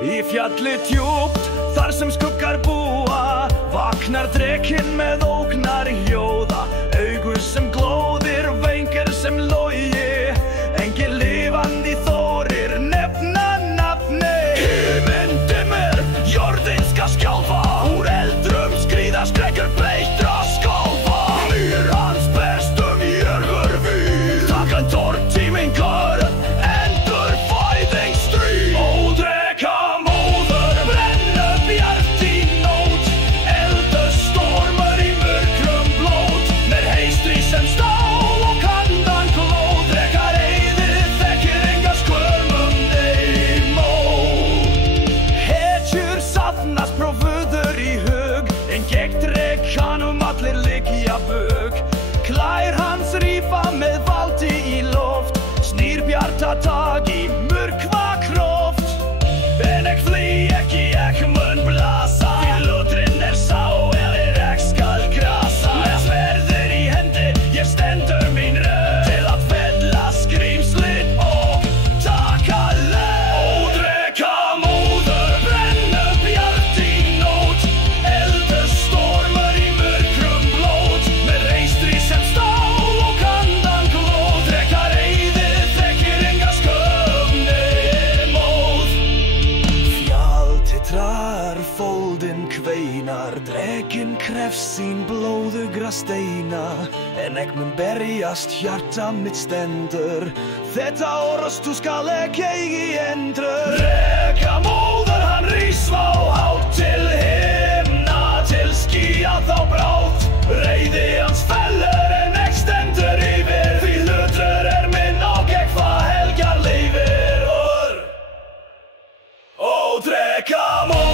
Í fjalli djúpt, þar sem skuggar búa, vaknar drekinn með ógnar hljóða. Augu sem glóðir, vængar sem logi, engin lifandi þorir nefna nafni. Himinn dimmir, jörðin skal skjálfa, úr eldrum skríða skrekkur beittra skálfa. Mýr hans bestum jörgur við, takkan tortíminn kör, endur fæðing stríð. Ódreka móður, brenn upp bjart í nótt, eldur stormar í mörkrum blót, með heistri sem stál og kandan glóð. Drekar eyðið, þekkir enga skörmum neymót. Hetjur safnast prófuður í hug, en gegn drekanum allir liggja bug. Klær hans rífa með valdi í loft, snýr bjarta dag í myrkva kroft. En ek flý ekki, ek mun blasa, því lútrinn sá, eðir ek skal grasa. Með sverðir í hendi, ég stendur mín röð, til að fella skrímslið og taka lög. Ódreka móður, brenn upp bjart í nótt, eldur stormar í mörkrum blót, með reistri sem stál og kandan glóð. Drekar eyðið, þekkir enga skömm neymóð. Fjall titrar, fóldinn kveinar, drekinn krefst sín blóðugra steina, en ek mun berjast, hjarta mitt stendur, þetta orðast þú skal ek eigi endur. Dreka móður, hann rís á hátt til himna, til skýja þá brátt, reiði hans fellur en ek stendur yfir, því hlutur minn og ek hvað helgar lifir. Ódreka móður.